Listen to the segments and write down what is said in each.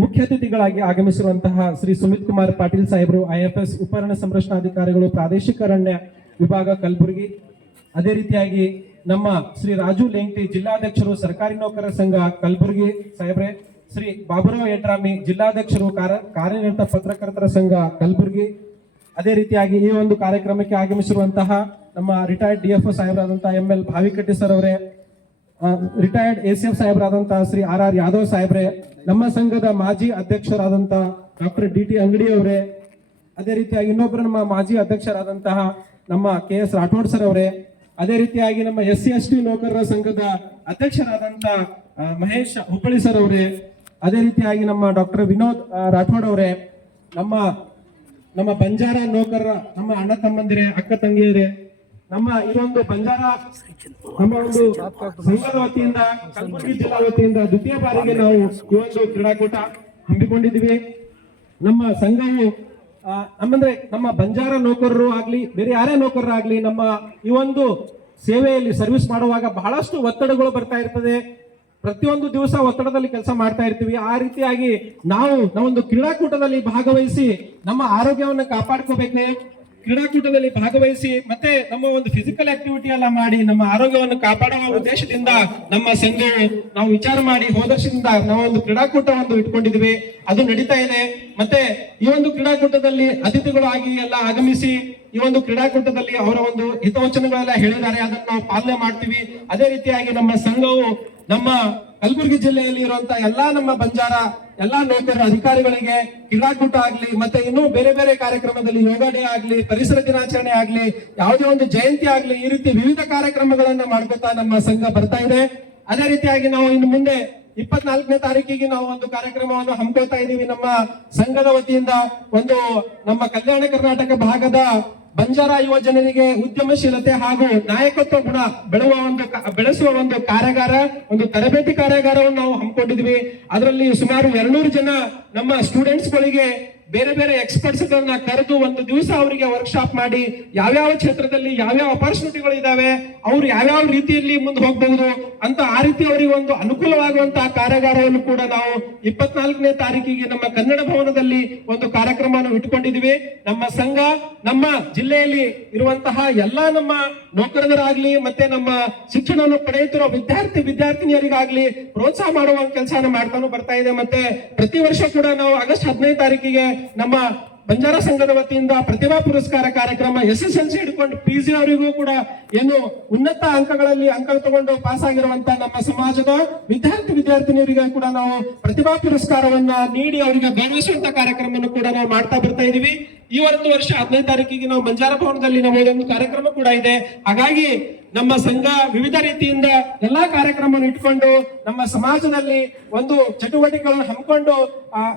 ಮುಖ್ಯ ಅತಿಥಿಗಳಾಗಿ ಆಗಮಿಸಿರುವಂತಹ ಶ್ರೀ ಸುಮಿತ್ ಕುಮಾರ್ ಪಾಟೀಲ್ ಸಾಹೇಬರು, IFS ಉಪಕರಣ ಸಂರಕ್ಷಣಾಧಿಕಾರಿಗಳು, ಪ್ರಾದೇಶಿಕ ಅರಣ್ಯ ವಿಭಾಗ ಕಲಬುರಗಿ. ಅದೇ ರೀತಿಯಾಗಿ ನಮ್ಮ ಶ್ರೀ ರಾಜು ಲೇಂಟಿ, ಜಿಲ್ಲಾಧ್ಯಕ್ಷರು ಸರ್ಕಾರಿ ನೌಕರರ ಸಂಘ ಕಲಬುರಗಿ ಸಾಹೇಬ್ರೆ. ಶ್ರೀ ಬಾಬುರಾವ್ ಯಡ್ರಾಮಿ, ಜಿಲ್ಲಾಧ್ಯಕ್ಷರು ಕಾರ್ಯನಿರತ ಪತ್ರಕರ್ತರ ಸಂಘ ಕಲಬುರಗಿ. ಅದೇ ರೀತಿಯಾಗಿ ಈ ಒಂದು ಕಾರ್ಯಕ್ರಮಕ್ಕೆ ಆಗಮಿಸಿರುವಂತಹ ನಮ್ಮ ರಿಟೈರ್ಡ್ DFO ಸಾಹೇಬರಾದಂತಹ ML ಭಾವಿಕಟ್ಟಿ ಸರ್ ಅವರೇ, ರಿಟೈರ್ಡ್ ACF ಸಾಹೇಬರಾದಂತಹ ಶ್ರೀ RR ಯಾದವ್ ಸಾಹೇಬ್ರೆ, ನಮ್ಮ ಸಂಘದ ಮಾಜಿ ಅಧ್ಯಕ್ಷರಾದಂತಹ ಡಾಕ್ಟರ್ DT ಅಂಗಡಿ ಅವರೇ, ಅದೇ ರೀತಿಯಾಗಿ ಇನ್ನೊಬ್ಬರು ನಮ್ಮ ಮಾಜಿ ಅಧ್ಯಕ್ಷರಾದಂತಹ ನಮ್ಮ KS ರಾಠೋಡ್ ಸರ್ ಅವರೇ, ಅದೇ ರೀತಿಯಾಗಿ ನಮ್ಮ SC/ST ನೌಕರರ ಸಂಘದ ಅಧ್ಯಕ್ಷರಾದಂತಹ ಮಹೇಶ್ ಹುಬ್ಬಳ್ಳಿ ಸರ್ ಅವರೇ, ಅದೇ ರೀತಿಯಾಗಿ ನಮ್ಮ ಡಾಕ್ಟರ್ ವಿನೋದ್ ರಾಠೋಡ್ ಅವರೇ, ನಮ್ಮ ಬಂಜಾರ ನೌಕರರ ನಮ್ಮ ಅಣ್ಣ ತಮ್ಮಂದಿರೇ, ಅಕ್ಕ ತಂಗಿಯರೇ, ನಮ್ಮ ಇದೊಂದು ಬಂಜಾರ ನಮ್ಮ ಒಂದು ಸಂಘದ ವತಿಯಿಂದ ಕಲಬುರಗಿ ಜಿಲ್ಲಾ ವತಿಯಿಂದ ದ್ವಿತೀಯ ಬಾರಿಗೆ ನಾವು ಈ ಒಂದು ಕ್ರೀಡಾಕೂಟ ಹಮ್ಮಿಕೊಂಡಿದ್ದೀವಿ. ನಮ್ಮ ಸಂಘವು ನಮ್ಮಂದ್ರೆ ನಮ್ಮ ಬಂಜಾರ ನೌಕರರು ಆಗ್ಲಿ, ಬೇರೆ ಯಾರೇ ನೌಕರರಾಗ್ಲಿ, ನಮ್ಮ ಈ ಒಂದು ಸೇವೆಯಲ್ಲಿ ಸರ್ವಿಸ್ ಮಾಡುವಾಗ ಬಹಳಷ್ಟು ಒತ್ತಡಗಳು ಬರ್ತಾ ಇರ್ತದೆ. ಪ್ರತಿಯೊಂದು ದಿವಸ ಒತ್ತಡದಲ್ಲಿ ಕೆಲಸ ಮಾಡ್ತಾ ಇರ್ತೀವಿ. ಆ ರೀತಿಯಾಗಿ ನಾವೊಂದು ಕ್ರೀಡಾಕೂಟದಲ್ಲಿ ಭಾಗವಹಿಸಿ ನಮ್ಮ ಆರೋಗ್ಯವನ್ನು ಕಾಪಾಡ್ಕೋಬೇಕು. ಕ್ರೀಡಾಕೂಟದಲ್ಲಿ ಭಾಗವಹಿಸಿ ಮತ್ತೆ ನಮ್ಮ ಒಂದು ಫಿಸಿಕಲ್ ಆಕ್ಟಿವಿಟಿ ಎಲ್ಲ ಮಾಡಿ ನಮ್ಮ ಆರೋಗ್ಯವನ್ನು ಕಾಪಾಡುವ ಉದ್ದೇಶದಿಂದ ನಮ್ಮ ಸಂಘವು ನಾವು ವಿಚಾರ ಮಾಡಿ ಹೋದ ವರ್ಷದಿಂದ ನಾವು ಒಂದು ಕ್ರೀಡಾಕೂಟವನ್ನು ಇಟ್ಕೊಂಡಿದ್ವಿ. ಅದು ನಡೀತಾ ಇದೆ. ಮತ್ತೆ ಈ ಒಂದು ಕ್ರೀಡಾಕೂಟದಲ್ಲಿ ಅತಿಥಿಗಳು ಆಗಿ ಎಲ್ಲ ಆಗಮಿಸಿ ಈ ಒಂದು ಕ್ರೀಡಾಕೂಟದಲ್ಲಿ ಅವರ ಒಂದು ಹಿತವಚನಗಳೆಲ್ಲ ಹೇಳಿದ್ದಾರೆ, ಅದನ್ನು ನಾವು ಪಾಲನೆ ಮಾಡ್ತೀವಿ. ಅದೇ ರೀತಿಯಾಗಿ ನಮ್ಮ ಸಂಘವು ನಮ್ಮ ಕಲಬುರಗಿ ಜಿಲ್ಲೆಯಲ್ಲಿ ಇರುವಂತಹ ಎಲ್ಲಾ ನಮ್ಮ ಬಂಜಾರ ಎಲ್ಲಾ ನೌಕರರ ಅಧಿಕಾರಿಗಳಿಗೆ ಕ್ರೀಡಾಕೂಟ ಆಗ್ಲಿ, ಮತ್ತೆ ಇನ್ನೂ ಬೇರೆ ಬೇರೆ ಕಾರ್ಯಕ್ರಮದಲ್ಲಿ ಯೋಗ ಡೇ ಆಗ್ಲಿ, ಪರಿಸರ ದಿನಾಚರಣೆ ಆಗ್ಲಿ, ಯಾವುದೇ ಒಂದು ಜಯಂತಿ ಆಗ್ಲಿ, ಈ ರೀತಿ ವಿವಿಧ ಕಾರ್ಯಕ್ರಮಗಳನ್ನ ಮಾಡ್ಕೊತಾ ನಮ್ಮ ಸಂಘ ಬರ್ತಾ ಇದೆ. ಅದೇ ರೀತಿಯಾಗಿ ನಾವು ಇನ್ನು ಮುಂದೆ 24ನೇ ತಾರೀಕಿಗೆ ನಾವು ಒಂದು ಕಾರ್ಯಕ್ರಮವನ್ನು ಹಮ್ಮಿಕೊಳ್ತಾ ಇದ್ದೀವಿ. ನಮ್ಮ ಸಂಘದ ವತಿಯಿಂದ ಒಂದು ನಮ್ಮ ಕಲ್ಯಾಣ ಕರ್ನಾಟಕ ಭಾಗದ ಬಂಜಾರ ಯುವ ಜನರಿಗೆ ಉದ್ಯಮಶೀಲತೆ ಹಾಗೂ ನಾಯಕತ್ವ ಗುಣ ಬೆಳೆಸುವ ಒಂದು ಕಾರ್ಯಾಗಾರ, ಒಂದು ತರಬೇತಿ ಕಾರ್ಯಾಗಾರವನ್ನು ನಾವು ಹಮ್ಮಿಕೊಂಡಿದ್ವಿ. ಅದರಲ್ಲಿ ಸುಮಾರು 200 ಜನ ನಮ್ಮ ಸ್ಟೂಡೆಂಟ್ಸ್ ಗಳಿಗೆ ಬೇರೆ ಬೇರೆ ಎಕ್ಸ್ಪರ್ಟ್ಸ್ ಗಳನ್ನ ಕರೆದು ಒಂದು ದಿವಸ ಅವರಿಗೆ ವರ್ಕ್ಶಾಪ್ ಮಾಡಿ ಯಾವ್ಯಾವ ಕ್ಷೇತ್ರದಲ್ಲಿ ಯಾವ್ಯಾವ ಅಪಾರ್ಚುನಿಟಿಗಳು ಇದಾವೆ, ಅವ್ರು ಯಾವ್ಯಾವ ರೀತಿಯಲ್ಲಿ ಮುಂದೆ ಹೋಗಬಹುದು ಅಂತ ಆ ರೀತಿ ಅವರಿಗೆ ಒಂದು ಅನುಕೂಲವಾಗುವಂತಹ ಕಾರ್ಯಾಗಾರವನ್ನು ಕೂಡ ನಾವು 24ನೇ ತಾರೀಕಿಗೆ ನಮ್ಮ ಕನ್ನಡ ಭವನದಲ್ಲಿ ಒಂದು ಕಾರ್ಯಕ್ರಮವನ್ನು ಇಟ್ಟುಕೊಂಡಿದ್ವಿ. ನಮ್ಮ ಸಂಘ ನಮ್ಮ ಜಿಲ್ಲೆಯಲ್ಲಿ ಇರುವಂತಹ ಎಲ್ಲಾ ನಮ್ಮ ನೌಕರರಾಗ್ಲಿ ಮತ್ತೆ ನಮ್ಮ ಶಿಕ್ಷಣವನ್ನು ಪಡೆಯುತ್ತಿರುವ ವಿದ್ಯಾರ್ಥಿನಿಯರಿಗಾಗ್ಲಿ ಪ್ರೋತ್ಸಾಹ ಮಾಡುವ ಕೆಲಸನ ಮಾಡ್ತಾನು ಬರ್ತಾ ಇದೆ. ಮತ್ತೆ ಪ್ರತಿ ವರ್ಷ ಕೂಡ ನಾವು ಆಗಸ್ಟ್ 15 ತಾರೀಕಿಗೆ ನಮ್ಮ ಬಂಜಾರ ಸಂಘದ ವತಿಯಿಂದ ಪ್ರತಿಭಾ ಪುರಸ್ಕಾರ ಕಾರ್ಯಕ್ರಮ SSLC ಹಿಡ್ಕೊಂಡು PG ಅವರಿಗೂ ಕೂಡ ಏನು ಉನ್ನತ ಅಂಕಗಳಲ್ಲಿ ಅಂಕ ತಗೊಂಡು ಪಾಸ್ ಆಗಿರುವಂತ ನಮ್ಮ ಸಮಾಜದ ವಿದ್ಯಾರ್ಥಿನಿಯರಿಗೆ ಕೂಡ ನಾವು ಪ್ರತಿಭಾ ಪುರಸ್ಕಾರವನ್ನ ನೀಡಿ ಅವರಿಗೆ ಗೌರವಿಸುವಂತ ಕಾರ್ಯಕ್ರಮವನ್ನು ಕೂಡ ನಾವು ಮಾಡ್ತಾ ಬರ್ತಾ ಇದೀವಿ. ಈ ವರ್ಷ 15 ತಾರೀಕಿಗೆ ನಾವು ಬಂಜಾರ ಭವನದಲ್ಲಿ ನಾವು ಒಂದು ಕಾರ್ಯಕ್ರಮ ಕೂಡ ಇದೆ. ಹಾಗಾಗಿ ನಮ್ಮ ಸಂಘ ವಿವಿಧ ರೀತಿಯಿಂದ ಎಲ್ಲಾ ಕಾರ್ಯಕ್ರಮವನ್ನು ಇಟ್ಕೊಂಡು ನಮ್ಮ ಸಮಾಜದಲ್ಲಿ ಒಂದು ಚಟುವಟಿಕೆಗಳನ್ನು ಹಮ್ಮಿಕೊಂಡು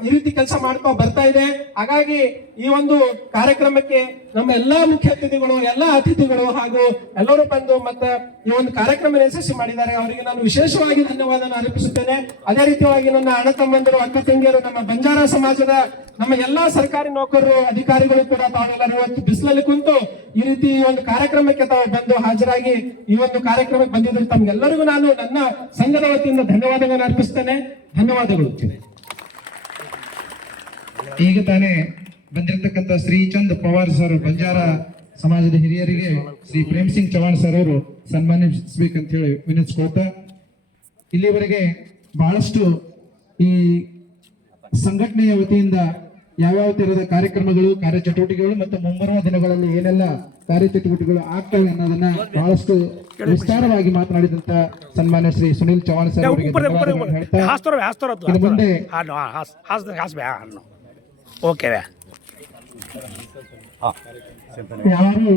ಈ ರೀತಿ ಕೆಲಸ ಮಾಡ್ತಾ ಬರ್ತಾ ಇದೆ. ಹಾಗಾಗಿ ಈ ಒಂದು ಕಾರ್ಯಕ್ರಮಕ್ಕೆ ನಮ್ಮ ಎಲ್ಲಾ ಮುಖ್ಯ ಅತಿಥಿಗಳು, ಎಲ್ಲಾ ಅತಿಥಿಗಳು ಹಾಗೂ ಎಲ್ಲರೂ ಬಂದು ಮತ್ತೆ ಈ ಒಂದು ಕಾರ್ಯಕ್ರಮ ಯಶಸ್ವಿ ಮಾಡಿದ್ದಾರೆ. ಅವರಿಗೆ ನಾನು ವಿಶೇಷವಾಗಿ ಧನ್ಯವಾದ ಅರ್ಪಿಸುತ್ತೇನೆ. ಅದೇ ರೀತಿಯಾಗಿ ನನ್ನ ಅಣ್ಣ ತಮ್ಮಂದಿರು, ಅಕ್ಕ ತಂಗಿಯರು, ನಮ್ಮ ಬಂಜಾರ ಸಮಾಜದ ನಮ್ಮ ಎಲ್ಲಾ ಸರ್ಕಾರಿ ನೌಕರರು, ಅಧಿಕಾರಿಗಳು ಕೂಡ ತಾವೆಲ್ಲರೂ ಇವತ್ತು ಬಿಸಿಲಲ್ಲಿ ಕುಂತು ಈ ರೀತಿ ಈ ಒಂದು ಕಾರ್ಯಕ್ರಮಕ್ಕೆ ತಾವು ಬಂದು ಹಾಜರಾಗಿ ಈ ಒಂದು ಕಾರ್ಯಕ್ರಮಕ್ಕೆ ಬಂದಿದ್ರು ತಮ್ಗೆಲ್ಲರಿಗೂ ನಾನು ನನ್ನ ಸಂಘದ ವತಿಯಿಂದ ಧನ್ಯವಾದಗಳನ್ನು ಅರ್ಪಿಸ್ತೇನೆ. ಧನ್ಯವಾದಗಳು. ಈಗ ತಾನೇ ಬಂದಿರತಕ್ಕಂತ ಶ್ರೀಚಂದ್ ಪವಾರ್ ಸರ್, ಬಂಜಾರ ಸಮಾಜದ ಹಿರಿಯರಿಗೆ ಶ್ರೀ ಪ್ರೇಮ್ ಸಿಂಗ್ ಚವಾಣ್ ಸರ್ ಅವರು ಸನ್ಮಾನಿಸಬೇಕಂತ ಹೇಳಿ ವಿನಂತಿಸ್ಕೊಳ್ತಾ, ಇಲ್ಲಿವರೆಗೆ ಬಹಳಷ್ಟು ಈ ಸಂಘಟನೆಯ ವತಿಯಿಂದ ಯಾವ್ಯಾವ ತರಹದ ಕಾರ್ಯಕ್ರಮಗಳು, ಕಾರ್ಯಚಟುವಟಿಕೆಗಳು ಮತ್ತು ಮುಂಬರುವ ದಿನಗಳಲ್ಲಿ ಏನೆಲ್ಲ ಕಾರ್ಯಚಟುವಟಿಕೆಗಳು ಆಗ್ತವೆ ಅನ್ನೋದನ್ನ ಬಹಳಷ್ಟು ವಿಸ್ತಾರವಾಗಿ ಮಾತನಾಡಿದಂತ ಸನ್ಮಾನ್ಯ ಶ್ರೀ ಸುನಿಲ್ ಚವಾಣ್ ಸರ್ ಅವರಿಗೆ ಮುಂದೆ ಯಾರು